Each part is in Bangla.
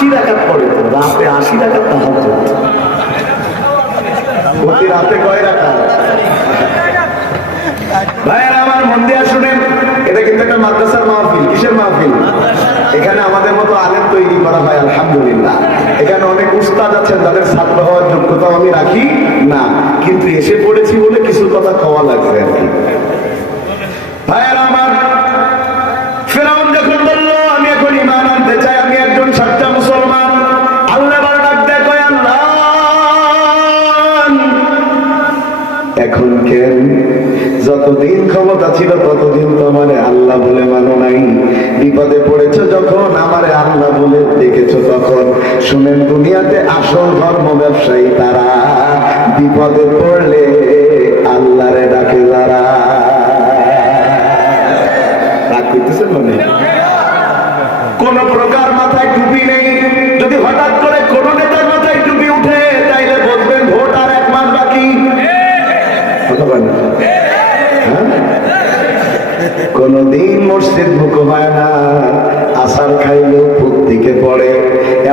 আশি রাখাত পড়ে তো, রাতে আশি রাখাত তাহাজ প্রতি রাতে কয় ভাইয়ের, আমার মন দিয়ে শুনেন, এটা কিন্তু একটা মাদ্রাসার মাহফিল। কিসের মাহফিল? এখানে আমাদের মতো আলেম তৈরি করা হয়, আলহামদুলিল্লাহ। এখানে অনেক উস্তাদ আছেন, তাদের ছাত্র হওয়ার যোগ্যতা আমি রাখি না। কিন্তু এসে পড়েছি বলে কিছু কথা কওয়া লাগবে। এখন কেন যতদিন ক্ষমতা ছিল, ততদিন তো আমারে আল্লাহ বলে মানো নাই। বিপদে পড়েছো যখন, আমারে আল্লাহ বলে দেখেছ তখন। শুনেন, দুনিয়াতে আসল ধর্ম ব্যবসায়ী তারা। বিপদে পড়লে আল্লাহরে ডাকে যারা। রাগ করতেছেন মানে কোন প্রকার মাথায় কোনদিন মসজিদ মুখ হয় না, আসার খাইলেও ফুক দিকে পড়ে।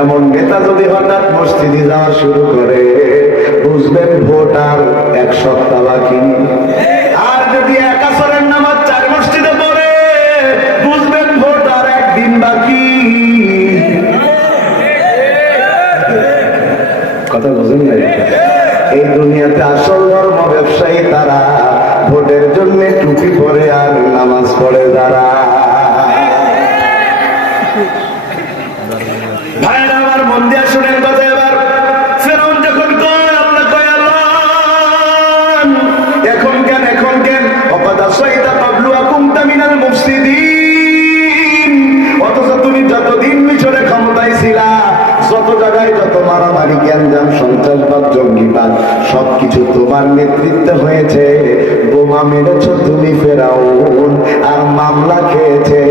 এমন নেতা যদি হঠাৎ মসজিদে যাওয়া শুরু করে, বুঝবেন ভোট আর এক সপ্তাহ বাকি। মুফসিদিন। অথচ তুমি যতদিন পিছনে ক্ষমতায় ছিলা, যত জায়গায় যত মারামারি, গ্যাঞ্জাম, সন্ত্রাসবাদ সবকিছু তোমার নেতৃত্বে হয়েছে। বোমা মেরেছ তুমি ফেরাউন, আর মামলা খেয়েছে।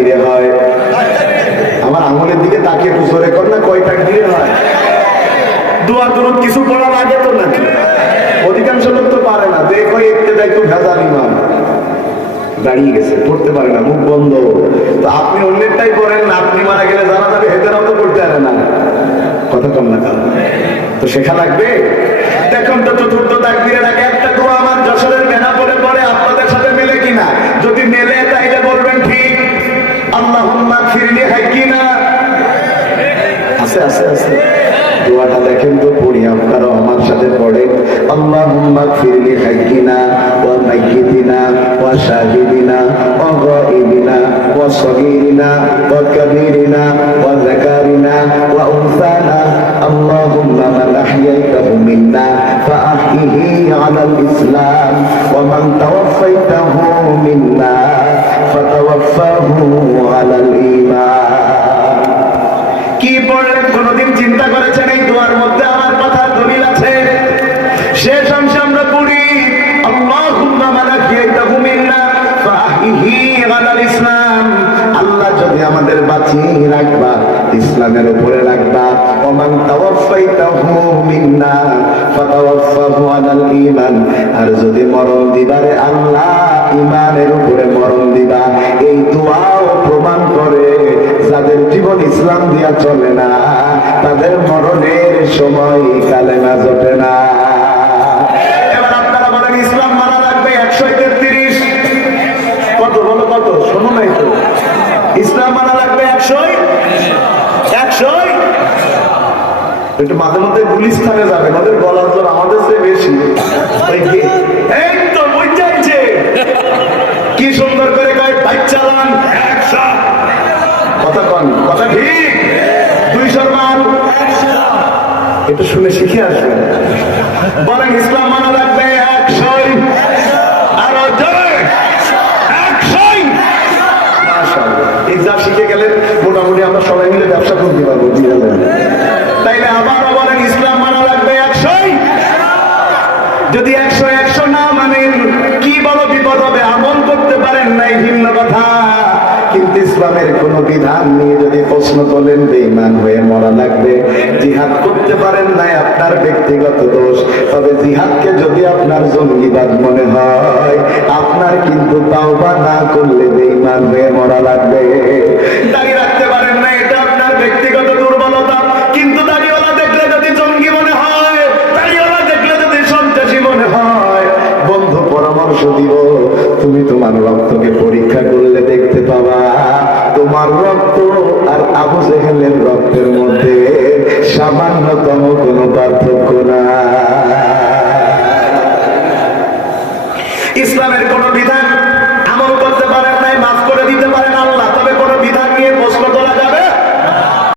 তাকবীরে হয়। আমার আঙুলের দিকে তাকিয়ে পুজোরে কর না, কয় তাকবীরে হয়। দোয়া দরুদ কিছু পড়া লাগে তো নাকি? অধিকাংশ লোক তো পারে না। দেখো একটু দায়িত্ব ভেজাল দাঁড়িয়ে গেছে, পড়তে পারে না, মুখ বন্ধ। তো আপনি অন্যেরটাই করেন না, আপনি মারা গেলে জানা যাবে হেতেরাও তো করতে পারে না। কথা কম না তো শেখা লাগবে? দেখুন তো আছে আছে আছে দোয়াটা দেখেন তো পড়ি আপনারাও আমার সাথে পড়ে আল্লাহুম্মা ফিরলি হাজ্জিনা ওয়া মাইয়িতিনা ওয়া শাহিদিনা ওয়া গাইবিনা ওয়া সগীরিনা ওয়া কাবীরিনা ওয়া যাকারিনা ওয়া উনসানা আল্লাহুম্মা মান আহইয়াইতাহু মিন্না ফাআহইহি আলাল ইসলাম ওয়া মান তাওয়াফাইতাহু মিন্না ফাতাওয়াফাহু আলাল ঈমান কি পড়লেন ইসলামের উপরে রাখবা আর যদি মরণ দিবারে আল্লাহ ঈমানের উপরে মরণ দিবা, এই দোয়াও প্রমাণ করে যাদের জীবন ইসলাম দিয়া চলে না, তাদের মরণের সময় কালেমা জোটে না। ইসলাম মানা লাগবে একশোই? একশোই? একটু মাঝে মধ্যে গুলিস্তানে যাবেন ওদের গলার জোর আমাদের চেয়ে বেশি। শুনে শিখে আসবেন বলেন, ইসলাম মানা পারব জি তাইলে আবার বলেন ইসলাম মানা লাগবে একশোই? যদি একশো একশো না মানেন, কি বড় বিপদ হবে? আমল করতে পারেন নাই, ভিন্ন কথা। কিন্তু ইসলামের কোন বিধান নিয়ে যদি প্রশ্ন তোলেন, বেঈমান হয়ে মরা লাগবে। জিহাদ করতে পারেন নাই, আপনার ব্যক্তিগত দোষ। তবে জিহাদকে যদি আপনার জঙ্গিবাদ মনে হয়, আপনার কিন্তু তাওবা না করলে বেঈমান হয়ে মরা লাগবে। পরামর্শ দিব। তুমি তোমার রক্তকে পরীক্ষা করলে দেখতে পাবা, তোমার রক্ত আর আবু জেহেলের রক্তের মধ্যে সামান্যতম কোনো পার্থক্য